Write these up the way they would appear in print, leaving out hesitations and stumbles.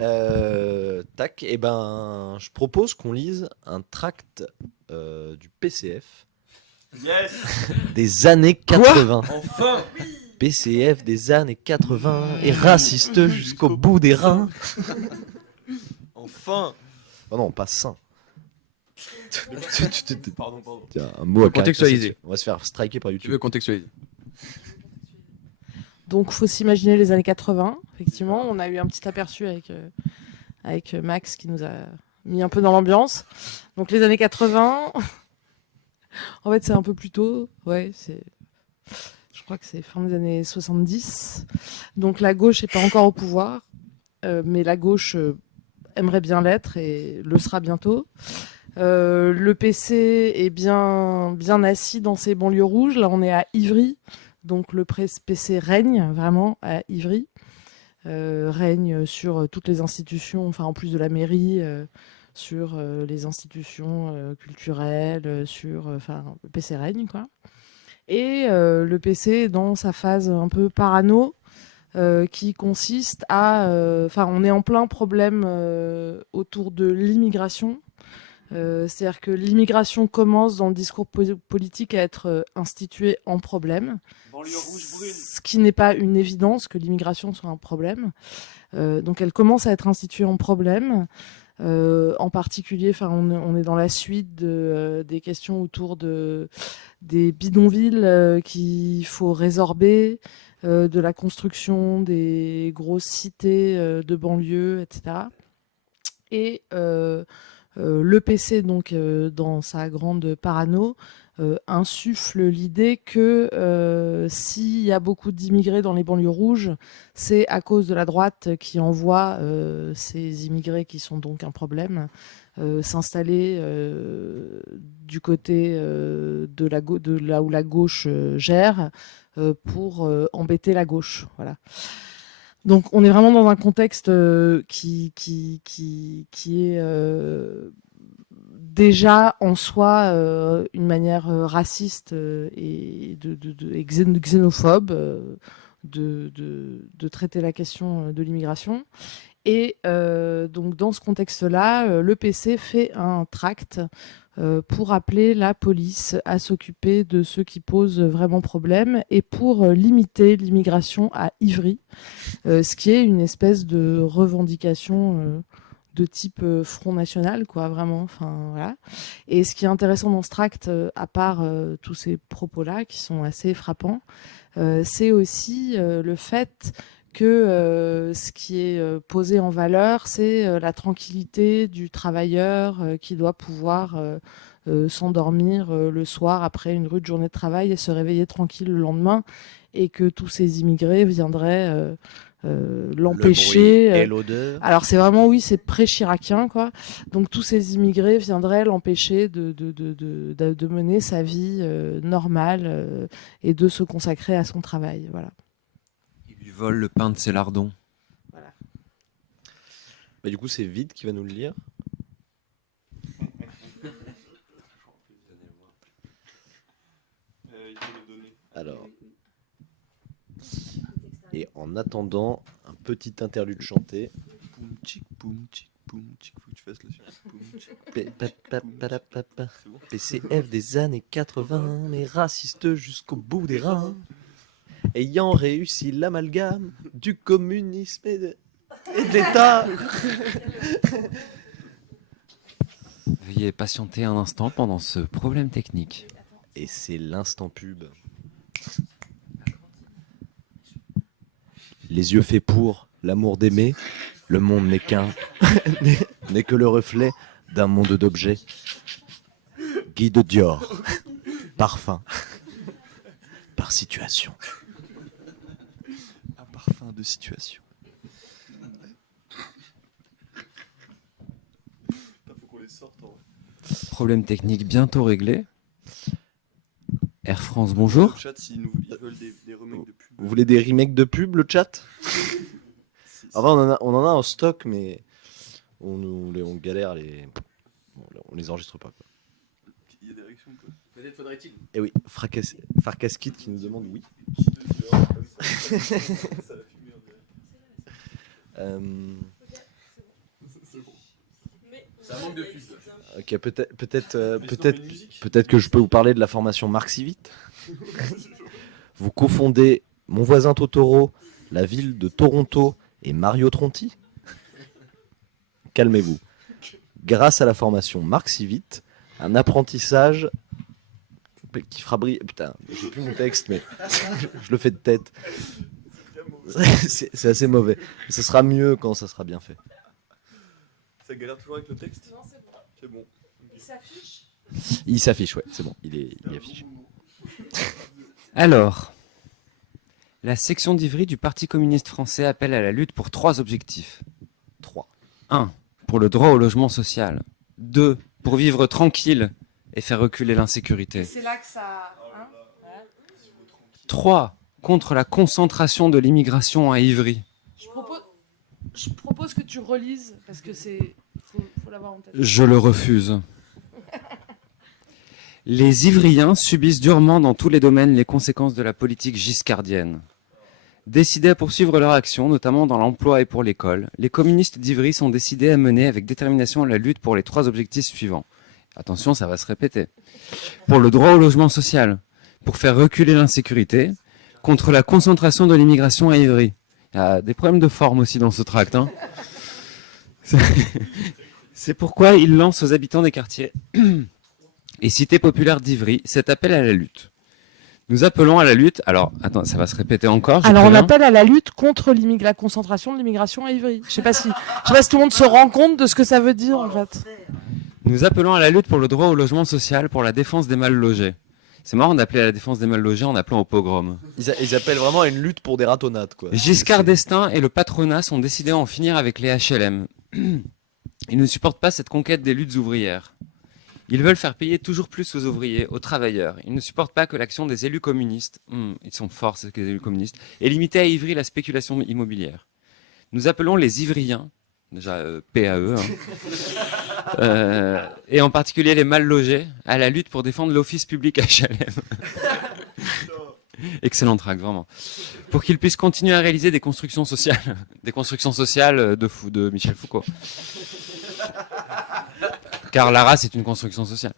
Tac, et ben, je propose qu'on lise un tract du PCF Yes. des années Quoi 80. Enfin. PCF des années 80 et raciste jusqu'au bout des reins. Enfin. Oh non, pas sain. Pardon. Tiens, un mot à Contextualiser. caractériser. On va se faire striker par Tu YouTube. veux contextualiser. Donc, faut s'imaginer les années 80. Effectivement, on a eu un petit aperçu avec Max qui nous a mis un peu dans l'ambiance. Donc, les années 80, en fait, c'est un peu plus tôt. Ouais, je crois que c'est fin des années 70. Donc, la gauche n'est pas encore au pouvoir, mais la gauche aimerait bien l'être et le sera bientôt. Le PC est bien assis dans ses banlieues rouges. Là, on est à Ivry. Donc, le PC règne vraiment à Ivry. Règne sur toutes les institutions, enfin, en plus de la mairie, sur les institutions culturelles, enfin, le PC règne, quoi. Et le PC est dans sa phase un peu parano, qui consiste à... Enfin, on est en plein problème autour de l'immigration. C'est-à-dire que l'immigration commence dans le discours politique à être instituée en problème. Banlieue rouge brune. Ce qui n'est pas une évidence que l'immigration soit un problème. Donc elle commence à être instituée en problème. En particulier, on est dans la suite des questions autour des bidonvilles qu'il faut résorber, de la construction des grosses cités de banlieue, etc. Et le PC, donc, dans sa grande parano, insuffle l'idée que s'il y a beaucoup d'immigrés dans les banlieues rouges, c'est à cause de la droite qui envoie ces immigrés, qui sont donc un problème, s'installer du côté de là où la gauche gère, pour embêter la gauche. Voilà. Donc on est vraiment dans un contexte qui est déjà en soi une manière raciste et xénophobe de traiter la question de l'immigration. Et donc dans ce contexte-là, le PC fait un tract pour appeler la police à s'occuper de ceux qui posent vraiment problème et pour limiter l'immigration à Ivry, ce qui est une espèce de revendication de type Front National, quoi, vraiment. Enfin, voilà. Et ce qui est intéressant dans ce tract, à part tous ces propos-là qui sont assez frappants, c'est aussi le fait que ce qui est posé en valeur, c'est la tranquillité du travailleur qui doit pouvoir s'endormir le soir après une rude journée de travail et se réveiller tranquille le lendemain, et que tous ces immigrés viendraient l'empêcher. Le bruit et l'odeur. Alors c'est vraiment, oui, c'est pré-chiracien, quoi. Donc tous ces immigrés viendraient l'empêcher de mener sa vie normale et de se consacrer à son travail. Voilà. Il lui vole le pain de ses lardons. Voilà. Bah, du coup, c'est Vide qui va nous le lire. Il faut le donner. Alors. Et en attendant, un petit interlude chanté. Poum tchic, faut que tu fasses la suite. Poum, tchic. C'est bon. PCF des années 80, mais raciste jusqu'au bout des reins, ayant réussi l'amalgame du communisme et de l'État. Veuillez patienter un instant pendant ce problème technique. Et c'est l'instant pub. Les yeux faits pour l'amour d'aimer, le monde n'est n'est que le reflet d'un monde d'objets. Guide Dior, parfum, par situation. Un parfum de situation. Faut qu'on les sorte en vrai. Problème technique bientôt réglé. Air France, bonjour. Le chat, s'ils ils veulent des remakes de pub. Vous voulez des remakes de pub, le chat? Enfin, on en a en stock, mais on galère, on les enregistre pas, quoi. Il y a des réactions, quoi. Peut-être faudrait-il. Et oui, Farcaskid qui nous demande oui. Ça va fumer, on dirait. Ok, peut-être que je peux vous parler de la formation Marx-Civite. Vous confondez Mon voisin Totoro, la ville de Toronto et Mario Tronti? Calmez-vous. Grâce à la formation Marx-Civite, un apprentissage qui fera briller... Putain, j'ai plus mon texte, mais je le fais de tête. C'est assez mauvais. Ce sera mieux quand ça sera bien fait. Ça galère toujours avec le texte? Non, c'est bon. C'est bon. Il s'affiche. Il s'affiche, ouais, c'est bon, il est affiché. Alors, la section d'Ivry du Parti communiste français appelle à la lutte pour 3 objectifs. 3. 1. Pour le droit au logement social. 2. Pour vivre tranquille et faire reculer l'insécurité. C'est là que ça. Hein, 3. Contre la concentration de l'immigration à Ivry. je propose que tu relises parce que faut l'avoir en tête. Je le refuse. Les Ivriens subissent durement dans tous les domaines les conséquences de la politique giscardienne. Décidés à poursuivre leur action, notamment dans l'emploi et pour l'école, les communistes d'Ivry sont décidés à mener avec détermination la lutte pour les 3 objectifs suivants. Attention, ça va se répéter. Pour le droit au logement social, pour faire reculer l'insécurité, contre la concentration de l'immigration à Ivry. Il y a des problèmes de forme aussi dans ce tract. Hein. C'est pourquoi il lance aux habitants des quartiers et cités populaires d'Ivry cet appel à la lutte. Nous appelons à la lutte... Alors, attends, ça va se répéter encore. Alors, on appelle à la lutte contre la concentration de l'immigration à Ivry. Je sais pas si tout le monde se rend compte de ce que ça veut dire, en fait. Nous appelons à la lutte pour le droit au logement social, pour la défense des mal logés. C'est marrant d'appeler à la défense des mal logés en appelant au pogrom. Ils appellent vraiment à une lutte pour des ratonnades, quoi. Giscard d'Estaing et le patronat sont décidés à en finir avec les HLM. Ils ne supportent pas cette conquête des luttes ouvrières. Ils veulent faire payer toujours plus aux ouvriers, aux travailleurs. Ils ne supportent pas que l'action des élus communistes, ils sont forts ces élus communistes, ait limité à Ivry la spéculation immobilière. Nous appelons les Ivriens, déjà PAE, et en particulier les mal logés, à la lutte pour défendre l'office public HLM. Excellent tract, vraiment. Pour qu'ils puissent continuer à réaliser des constructions sociales de Michel Foucault. Car la race est une construction sociale.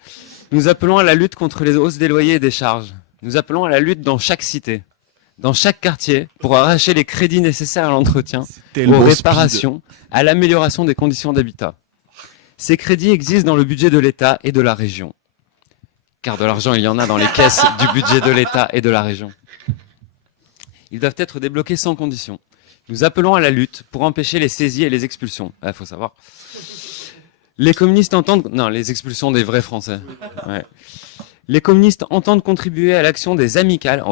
Nous appelons à la lutte contre les hausses des loyers et des charges. Nous appelons à la lutte dans chaque cité, dans chaque quartier, pour arracher les crédits nécessaires à l'entretien, aux réparations, à l'amélioration des conditions d'habitat. Ces crédits existent dans le budget de l'État et de la région. Car de l'argent, il y en a dans les caisses du budget de l'État et de la région. Ils doivent être débloqués sans condition. Nous appelons à la lutte pour empêcher les saisies et les expulsions. Il faut savoir. Les communistes entendent... Non, les expulsions des vrais Français. Ouais. Les communistes entendent contribuer à l'action des amicales,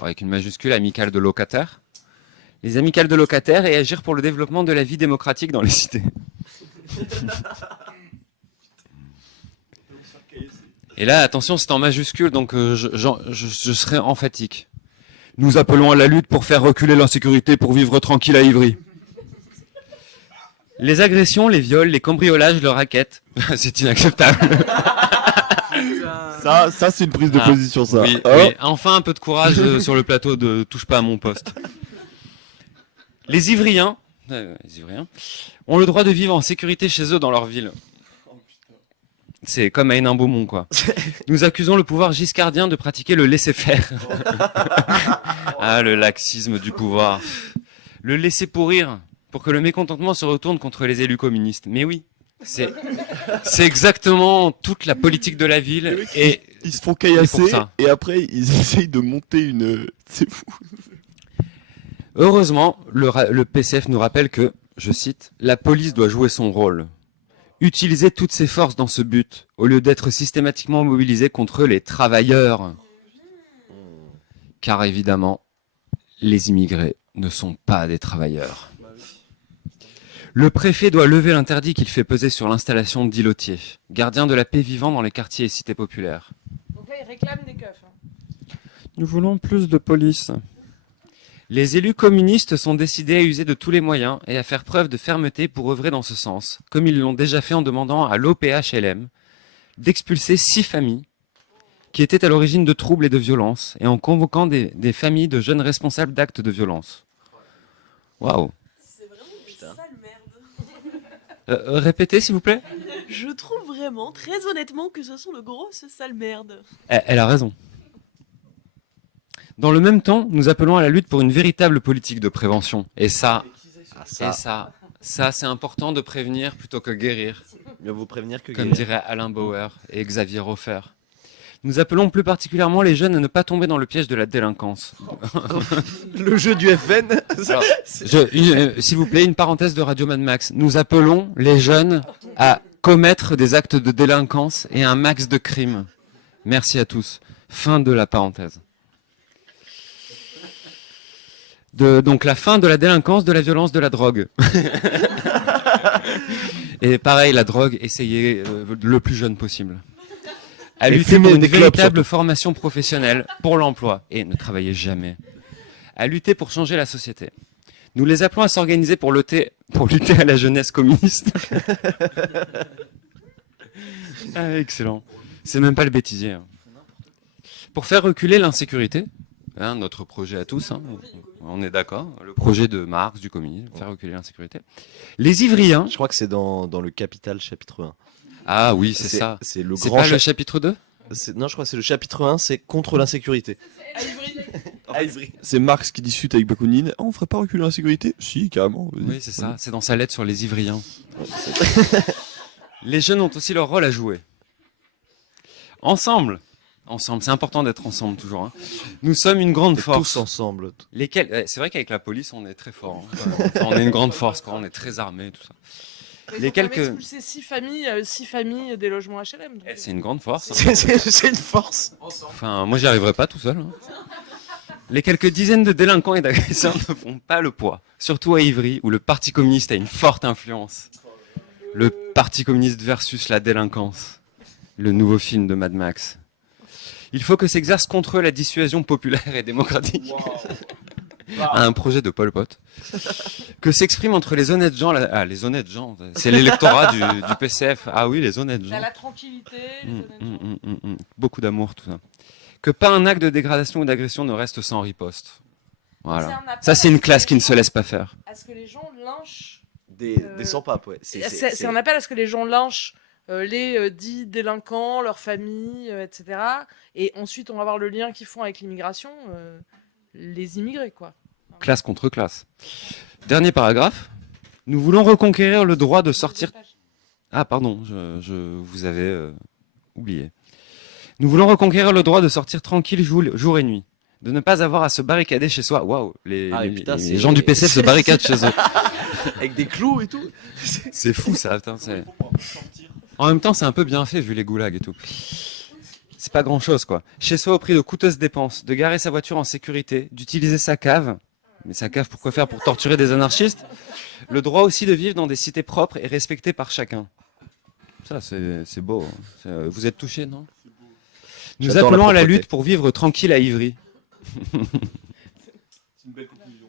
avec une majuscule, amicales de locataires. Les amicales de locataires et agir pour le développement de la vie démocratique dans les cités. Et là, attention, c'est en majuscule, donc je serai emphatique. Nous appelons à la lutte pour faire reculer l'insécurité, pour vivre tranquille à Ivry. Les agressions, les viols, les cambriolages, le racket, c'est inacceptable. Ça c'est une prise de position, ça. Oui, oui. Enfin un peu de courage sur le plateau de touche pas à mon poste. Les Ivriens ont le droit de vivre en sécurité chez eux dans leur ville. C'est comme à Hénin-Beaumont, quoi. Nous accusons le pouvoir giscardien de pratiquer le laisser-faire. Ah, le laxisme du pouvoir. Le laisser pourrir pour que le mécontentement se retourne contre les élus communistes. Mais oui, c'est exactement toute la politique de la ville. Et ils se font caillasser et après ils essayent de monter une... C'est fou. Heureusement, le PCF nous rappelle que, je cite, « La police doit jouer son rôle. Utiliser toutes ses forces dans ce but, au lieu d'être systématiquement mobilisée contre les travailleurs. » Car évidemment, les immigrés ne sont pas des travailleurs. Le préfet doit lever l'interdit qu'il fait peser sur l'installation d'îlotiers, gardiens de la paix vivant dans les quartiers et cités populaires. Donc là, ils réclament des keufs. Nous voulons plus de police. Les élus communistes sont décidés à user de tous les moyens et à faire preuve de fermeté pour œuvrer dans ce sens, comme ils l'ont déjà fait en demandant à l'OPHLM d'expulser 6 familles qui étaient à l'origine de troubles et de violences, et en convoquant des familles de jeunes responsables d'actes de violence. Waouh. C'est vraiment une sale merde. Répétez, s'il vous plaît. très honnêtement que ce sont de grosses sales merdes. Elle a raison. Dans le même temps, nous appelons à la lutte pour une véritable politique de prévention. Et ça, c'est important de prévenir plutôt que guérir, mieux vaut prévenir que comme guérir. dirait Alain Bauer et Xavier Hofer. Nous appelons plus particulièrement les jeunes à ne pas tomber dans le piège de la délinquance. Le jeu du FN. Alors, s'il vous plaît, une parenthèse de Radio Mad Max. Nous appelons les jeunes à commettre des actes de délinquance et un max de crimes. Merci à tous. Fin de la parenthèse. Donc la fin de la délinquance, de la violence, de la drogue. Et pareil, la drogue, essayez le plus jeune possible. À Et lutter fumez pour une des clopes, véritable surtout. formation professionnelle pour l'emploi. Et ne travaillez jamais. À lutter pour changer la société. Nous les appelons à s'organiser pour lutter à la jeunesse communiste. Ah, excellent. C'est même pas le bêtisier. Hein. Pour faire reculer l'insécurité, hein, notre projet à tous, hein, on est d'accord, le projet de Marx, du communisme, faire reculer l'insécurité. Les Ivriens, Je crois que c'est dans le Capital chapitre 1. ah oui, c'est ça. C'est le C'est grand pas le chapitre 2 Non, je crois que c'est le chapitre 1, c'est contre l'insécurité. À Ivry. C'est Marx qui discute avec Bakounine. Oh, on ferait pas reculer l'insécurité? Si, carrément. vas-y. Oui, c'est ça, c'est dans sa lettre sur les Ivriens. Les jeunes ont aussi leur rôle à jouer. Ensemble, c'est important d'être ensemble toujours. Hein. Nous sommes une grande Et force. tous ensemble. C'est vrai qu'avec la police, on est très fort. Hein. Enfin, on est une grande force, quoi. On est très armés, tout ça. Ils ont quand même expulsé 6 familles des logements HLM. donc, C'est une grande force. Hein. C'est une force. Enfin, moi, j'y arriverai pas tout seul. Hein. Les quelques dizaines de délinquants et d'agresseurs ne font pas le poids. Surtout à Ivry, où le Parti communiste a une forte influence. Le Parti communiste versus la délinquance. Le nouveau film de Mad Max. Il faut que s'exerce contre eux la dissuasion populaire et démocratique. Un projet de Pol Pot. Que s'exprime entre les honnêtes gens. Les honnêtes gens, c'est l'électorat du PCF. Ah oui, les honnêtes gens. La tranquillité, les honnêtes gens. Beaucoup d'amour, tout ça. Que pas un acte de dégradation ou d'agression ne reste sans riposte. Voilà. Ça, c'est une classe qui ne se laisse pas faire. À ce que les gens lynchent. Des sans-papes, ouais. C'est un appel à ce que les gens lynchent les dits délinquants, leurs familles, etc. Et ensuite, on va voir le lien qu'ils font avec l'immigration, les immigrés, quoi. Classe contre classe. Dernier paragraphe. Nous voulons reconquérir le droit de sortir. Ah, pardon, je vous avais oublié. Nous voulons reconquérir le droit de sortir tranquille jour et nuit. De ne pas avoir à se barricader chez soi. Waouh, les gens du PCF se barricadent chez eux. Avec des clous et tout. C'est fou ça, putain. En même temps, c'est un peu bien fait vu les goulags et tout. C'est pas grand chose quoi. Chez soi au prix de coûteuses dépenses, de garer sa voiture en sécurité, d'utiliser sa cave. Mais sa cave, pourquoi faire? Pour torturer des anarchistes? Le droit aussi de vivre dans des cités propres et respectées par chacun. Ça, c'est beau. Hein. Vous êtes touchés, non? Nous J'adore appelons la à la propreté. lutte pour vivre tranquille à Ivry. C'est une belle conclusion.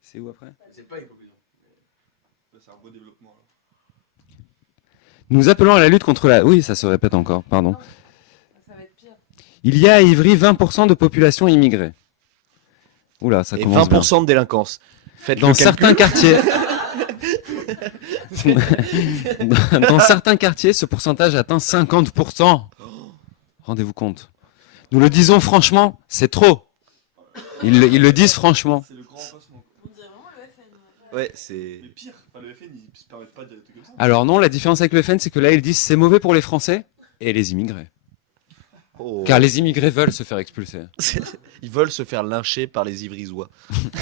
C'est où après? C'est pas une conclusion. C'est un beau développement. Là. Nous appelons à la lutte contre la... Oui, ça se répète encore, pardon. Ça va être pire. Il y a à Ivry 20% de population immigrée. Oula, ça Et commence bien. 20% de délinquance. Faites Dans le calcul. certains quartiers... Dans certains quartiers, ce pourcentage atteint 50%. Rendez-vous compte. Nous le disons franchement, c'est trop. Ils le disent franchement. C'est le grand remplacement. On dirait vraiment le FN. Ouais, c'est. Mais pire, enfin, le FN, ils se permettent pas de dire des trucs comme ça. Alors non, la différence avec le FN, c'est que là, ils disent c'est mauvais pour les Français et les immigrés. Oh. Car les immigrés veulent se faire expulser. Ils veulent se faire lyncher par les Ivrisois.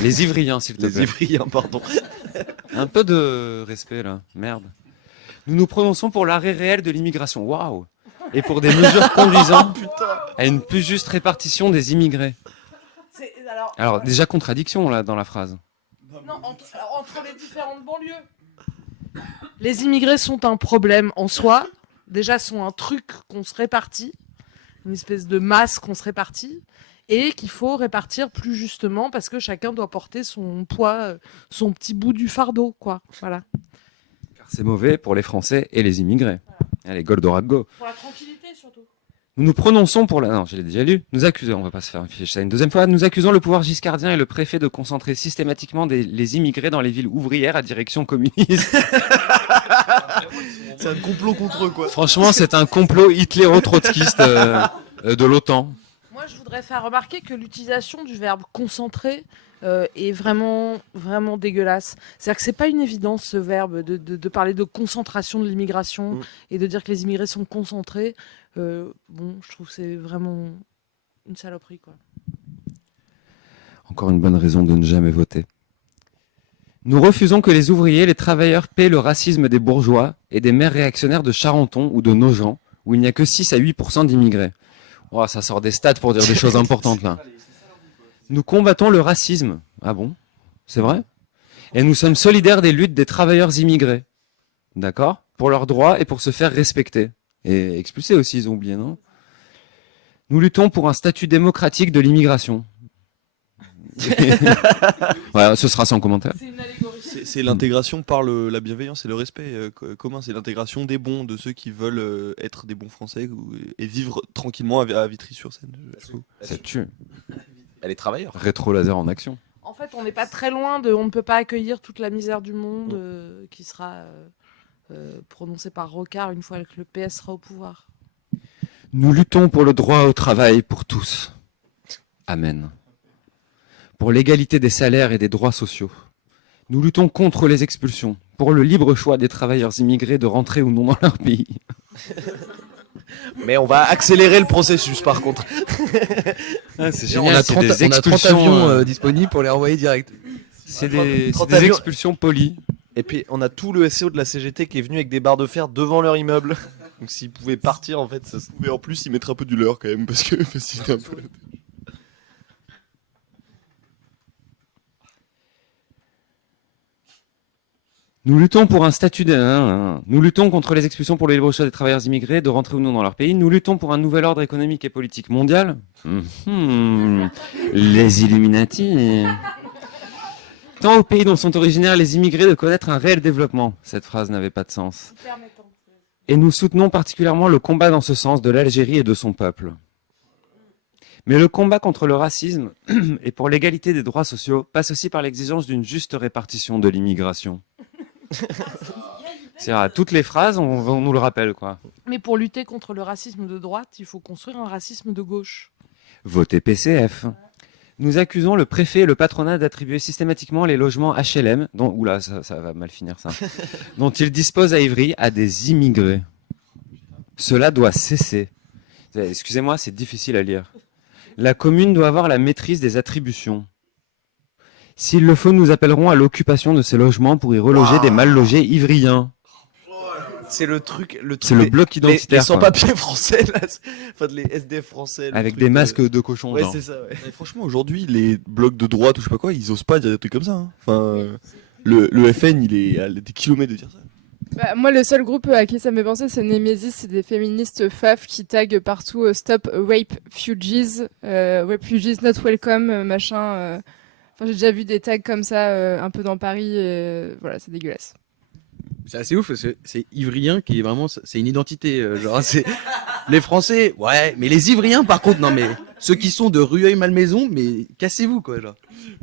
Les Ivriens, s'il te Les plaît. Ivriens, pardon. Un peu de respect, là. Merde. Nous nous prononçons pour l'arrêt réel de l'immigration. Waouh. Et pour des mesures conduisant à une plus juste répartition des immigrés. Alors, déjà contradiction, là, dans la phrase. Non, entre les différentes banlieues. Les immigrés sont un problème en soi. Déjà, sont un truc qu'on se répartit. Une espèce de masse qu'on se répartit. Et qu'il faut répartir plus justement parce que chacun doit porter son poids, son petit bout du fardeau, quoi. Voilà. Car c'est mauvais pour les Français et les immigrés. Allez, Goldorak go. Pour la tranquillité, surtout. Nous nous prononçons pour la... Non, je l'ai déjà lu. Nous accusons, on va pas se faire afficher ça une deuxième fois. Nous accusons le pouvoir giscardien et le préfet de concentrer systématiquement les immigrés dans les villes ouvrières à direction communiste. C'est un complot contre eux, quoi. Franchement, c'est un complot hitléro-trotskiste de l'OTAN. Moi, je voudrais faire remarquer que l'utilisation du verbe concentrer est vraiment, vraiment dégueulasse. C'est-à-dire que c'est pas une évidence, ce verbe, de parler de concentration de l'immigration et de dire que les immigrés sont concentrés. Bon, je trouve que c'est vraiment une saloperie, quoi. Encore une bonne raison de ne jamais voter. Nous refusons que les ouvriers et les travailleurs paient le racisme des bourgeois et des maires réactionnaires de Charenton ou de Nogent, où il n'y a que 6 à 8% d'immigrés. Oh, ça sort des stats pour dire des choses importantes, là. Nous combattons le racisme. Ah bon? C'est vrai? Et nous sommes solidaires des luttes des travailleurs immigrés. D'accord? Pour leurs droits et pour se faire respecter. Et expulser aussi, ils ont oublié, non? Nous luttons pour un statut démocratique de l'immigration. Ouais, ce sera sans commentaire. C'est une allégorie. C'est l'intégration par la bienveillance et le respect commun. C'est l'intégration des bons, de ceux qui veulent être des bons Français et vivre tranquillement à Vitry-sur-Seine. je trouve. Ça tue. Elle est travailleur. Rétro laser en action. En fait, on n'est pas très loin de. On ne peut pas accueillir toute la misère du monde qui sera prononcée par Rocard une fois que le PS sera au pouvoir. Nous luttons pour le droit au travail pour tous. Amen. Pour l'égalité des salaires et des droits sociaux. Nous luttons contre les expulsions, pour le libre choix des travailleurs immigrés de rentrer ou non dans leur pays. Mais on va accélérer le processus par contre. C'est On a 30 avions disponibles pour les renvoyer direct. C'est des 30 des avions. expulsions polies. Et puis on a tout le SEO de la CGT qui est venu avec des barres de fer devant leur immeuble. Donc s'ils pouvaient partir en fait, ça... Mais en plus, ils mettraient un peu du leur quand même, parce que c'est un peu... Nous luttons pour un statut de... Nous luttons contre les expulsions pour le libre choix des travailleurs immigrés de rentrer ou non dans leur pays. Nous luttons pour un nouvel ordre économique et politique mondial. Les Illuminati. Tant au pays dont sont originaires les immigrés de connaître un réel développement. Cette phrase n'avait pas de sens. Et nous soutenons particulièrement le combat dans ce sens de l'Algérie et de son peuple. Mais le combat contre le racisme et pour l'égalité des droits sociaux passe aussi par l'exigence d'une juste répartition de l'immigration. C'est à toutes les phrases, on nous le rappelle, quoi. Mais pour lutter contre le racisme de droite, il faut construire un racisme de gauche. Votez PCF. Nous accusons le préfet et le patronat d'attribuer systématiquement les logements HLM, dont, oula, ça va mal finir ça, dont ils disposent à Ivry à des immigrés. Cela doit cesser. Excusez-moi, c'est difficile à lire. La commune doit avoir la maîtrise des attributions. S'il le faut, nous appellerons à l'occupation de ces logements pour y reloger des mal logés ivriens. C'est le truc C'est le bloc les identitaire. quoi. sans-papiers français là, enfin les SDF français. le Avec truc des masques de cochon. Ouais, genre. c'est ça, ouais. Mais franchement, aujourd'hui, les blocs de droite ou je sais pas quoi, ils osent pas dire des trucs comme ça. Hein. Enfin, le FN, il est à des kilomètres de dire ça. Bah, moi, le seul groupe à qui ça me fait penser, c'est Nemesis. C'est des féministes FAF qui taguent partout Stop Rape Fugees, Refugees Not Welcome, machin. Enfin, j'ai déjà vu des tags comme ça un peu dans Paris. Voilà, c'est dégueulasse. C'est assez ouf parce que c'est Ivrien qui est vraiment, c'est une identité. Genre, c'est les Français, ouais, mais les Ivriens par contre, non mais ceux qui sont de Rueil-Malmaison, mais cassez-vous quoi, genre.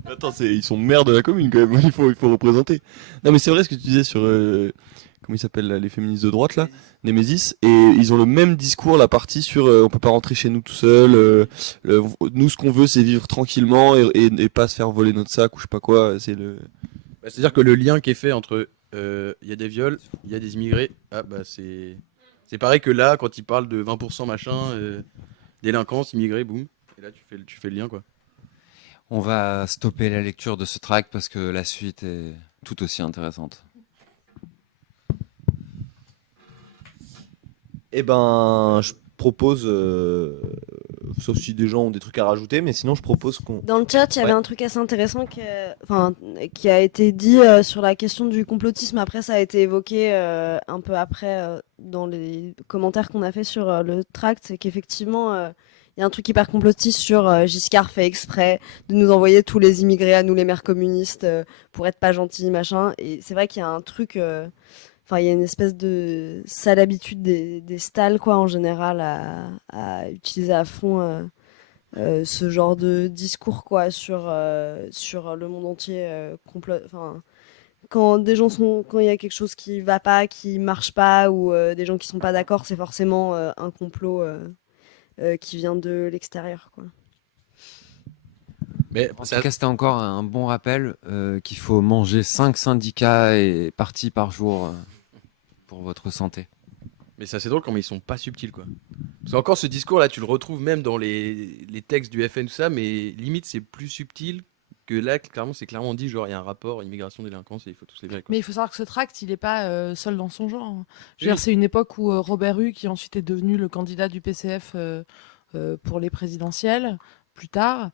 Attends, ils sont maires de la commune quand même, il faut représenter. Non mais c'est vrai ce que tu disais sur, comment ils s'appellent là, les féministes de droite là, Nemesis, et ils ont le même discours, la partie sur on peut pas rentrer chez nous tout seul, nous ce qu'on veut c'est vivre tranquillement et pas se faire voler notre sac ou je sais pas quoi, c'est le... Bah, c'est-à-dire que le lien qui est fait entre il y a des viols, il y a des immigrés, ah bah c'est pareil que là quand ils parlent de 20% machin, délinquance, immigrés, boum, et là tu fais le lien quoi. On va stopper la lecture de ce tract parce que la suite est tout aussi intéressante. Eh ben, je propose, sauf si des gens ont des trucs à rajouter, mais sinon je propose qu'on... Dans le chat, il y avait Ouais. un truc assez intéressant qui a été dit sur la question du complotisme. Après, ça a été évoqué un peu après dans les commentaires qu'on a fait sur le tract. C'est qu'effectivement, il y a un truc hyper complotiste sur Giscard fait exprès de nous envoyer tous les immigrés à nous, les maires communistes, pour être pas gentils, machin. Et c'est vrai qu'il y a un truc enfin, il y a une espèce de sale habitude des stalls, quoi, en général, à utiliser à fond ce genre de discours, quoi, sur le monde entier, enfin, quand il y a quelque chose qui va pas, qui marche pas, ou des gens qui sont pas d'accord, c'est forcément un complot qui vient de l'extérieur, quoi. Mais En tout cas, c'était encore un bon rappel qu'il faut manger 5 syndicats et partis par jour pour votre santé. Mais c'est assez drôle comment ils sont pas subtils, quoi. Parce qu'encore ce discours-là, tu le retrouves même dans les textes du FN, tout ça, mais limite c'est plus subtil que là, clairement, c'est clairement dit, genre il y a un rapport immigration, délinquance et il faut tous les vrais, quoi. Mais il faut savoir que ce tract, il n'est pas seul dans son genre, hein. Je veux Oui. dire, c'est une époque où Robert Hue, qui ensuite est devenu le candidat du PCF pour les présidentielles, plus tard,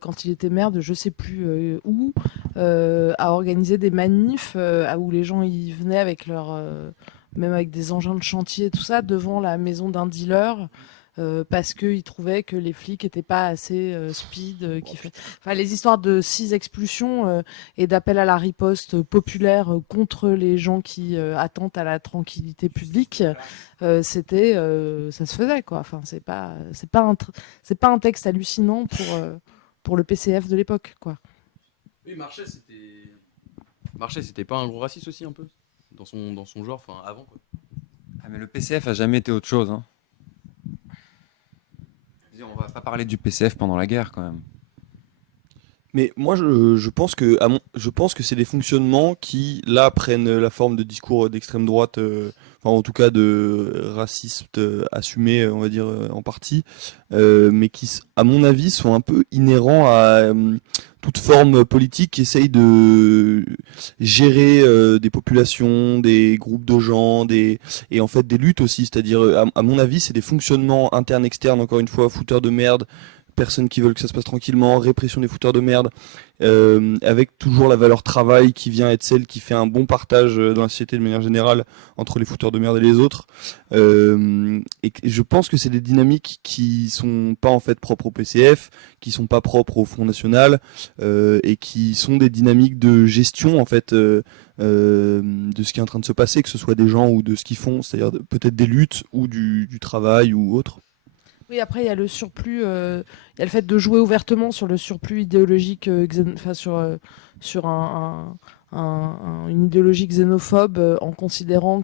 quand il était maire de je sais plus où, a organisé des manifs où les gens y venaient avec même avec des engins de chantier, tout ça, devant la maison d'un dealer. Parce qu'ils trouvaient que les flics n'étaient pas assez speed. Enfin, les histoires de 6 expulsions et d'appel à la riposte populaire contre les gens qui attentent à la tranquillité publique, ça se faisait, quoi. Enfin, c'est pas un texte hallucinant pour le PCF de l'époque, quoi. Oui, Marchais, c'était pas un gros raciste aussi, un peu dans son genre, enfin avant, quoi. Ah, mais le PCF a jamais été autre chose, hein. Je veux dire, on va pas parler du PCF pendant la guerre, quand même. Mais moi, je pense que c'est des fonctionnements qui, là, prennent la forme de discours d'extrême droite, enfin, en tout cas de racistes assumés, on va dire, en partie, mais qui, à mon avis, sont un peu inhérents à toute forme politique qui essaye de gérer des populations, des groupes de gens, et en fait des luttes aussi. C'est-à-dire, à mon avis, c'est des fonctionnements internes, externes, encore une fois, fouteurs de merde, personnes qui veulent que ça se passe tranquillement, répression des fouteurs de merde, avec toujours la valeur travail qui vient être celle qui fait un bon partage dans la société de manière générale entre les fouteurs de merde et les autres. Et je pense que c'est des dynamiques qui sont pas en fait propres au PCF, qui sont pas propres au Front National, et qui sont des dynamiques de gestion en fait de ce qui est en train de se passer, que ce soit des gens ou de ce qu'ils font, c'est-à-dire peut-être des luttes ou du travail ou autre. Oui, après, il y a le surplus, il y a le fait de jouer ouvertement sur le surplus idéologique, enfin, sur une idéologie xénophobe, en considérant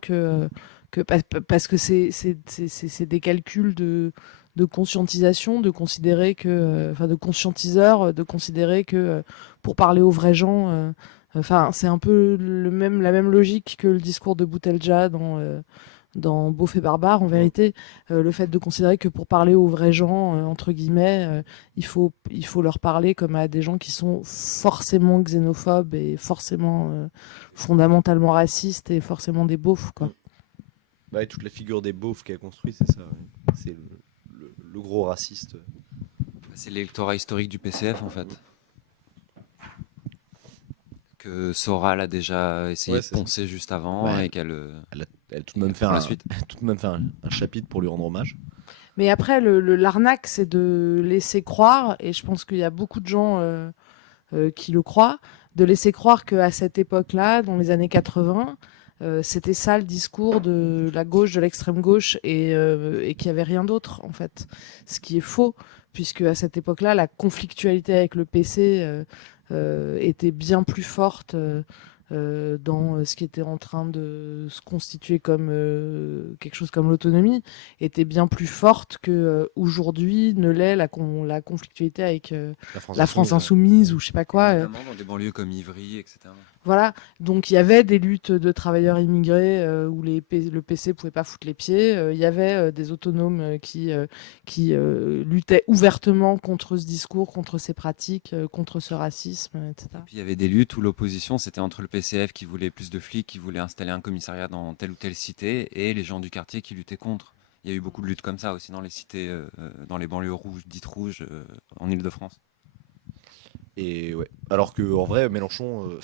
parce que c'est des calculs de conscientisation, de considérer que, enfin, de conscientiseurs, de considérer que pour parler aux vrais gens, enfin, c'est un peu la même logique que le discours de Boutelja dans Beauf et Barbare, en vérité, le fait de considérer que pour parler aux vrais gens, entre guillemets, il faut leur parler comme à des gens qui sont forcément xénophobes et forcément fondamentalement racistes et forcément des beaufs, quoi. Bah, et toute la figure des beaufs qu'elle construit, c'est ça. Ouais. C'est le gros raciste. C'est l'électorat historique du PCF, en fait. Que Soral a déjà essayé Ouais, de poncer juste avant, Ouais. et qu'elle Elle a tout de même fait pour la suite. un chapitre pour lui rendre hommage. Mais après, l'arnaque, c'est de laisser croire, et je pense qu'il y a beaucoup de gens qui le croient, de laisser croire qu'à cette époque-là, dans les années 80, c'était ça le discours de la gauche, de l'extrême gauche, et qu'il n'y avait rien d'autre, en fait. Ce qui est faux, puisque à cette époque-là, la conflictualité avec le PC était bien plus forte dans ce qui était en train de se constituer comme quelque chose comme l'autonomie, était bien plus forte que aujourd'hui ne l'est la conflictualité avec la France insoumise ou je sais pas quoi. Notamment dans des banlieues comme Ivry, etc. Voilà, donc il y avait des luttes de travailleurs immigrés où le PC pouvait pas foutre les pieds. Il y avait des autonomes qui luttaient ouvertement contre ce discours, contre ces pratiques, contre ce racisme, etc. Puis il y avait des luttes où l'opposition, c'était entre le PCF qui voulait plus de flics, qui voulait installer un commissariat dans telle ou telle cité, et les gens du quartier qui luttaient contre. Il y a eu beaucoup de luttes comme ça aussi dans les cités, dans les banlieues rouges, dites rouges, en Île-de-France. Et ouais. Alors que en vrai, Mélenchon,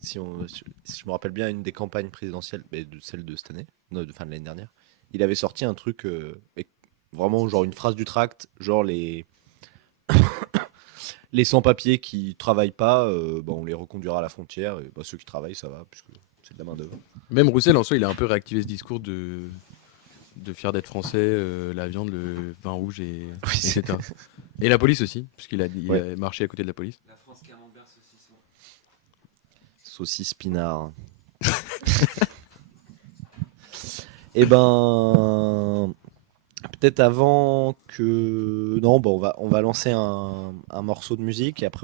si je me rappelle bien, une des campagnes présidentielles, celle de cette année, de fin de l'année dernière, il avait sorti un truc, vraiment genre une phrase du tract, genre les sans-papiers qui travaillent pas, on les reconduira à la frontière, et ceux qui travaillent, ça va, puisque c'est de la main d'œuvre. Même Roussel en soi, il a un peu réactivé ce discours de fier d'être français, la viande, le vin rouge etc. Et la police aussi, parce qu'il a marché à côté de la police. La France camembert saucisson. Saucisse pinard. Eh ben, peut-être avant que... Non, bon, on va lancer un morceau de musique et après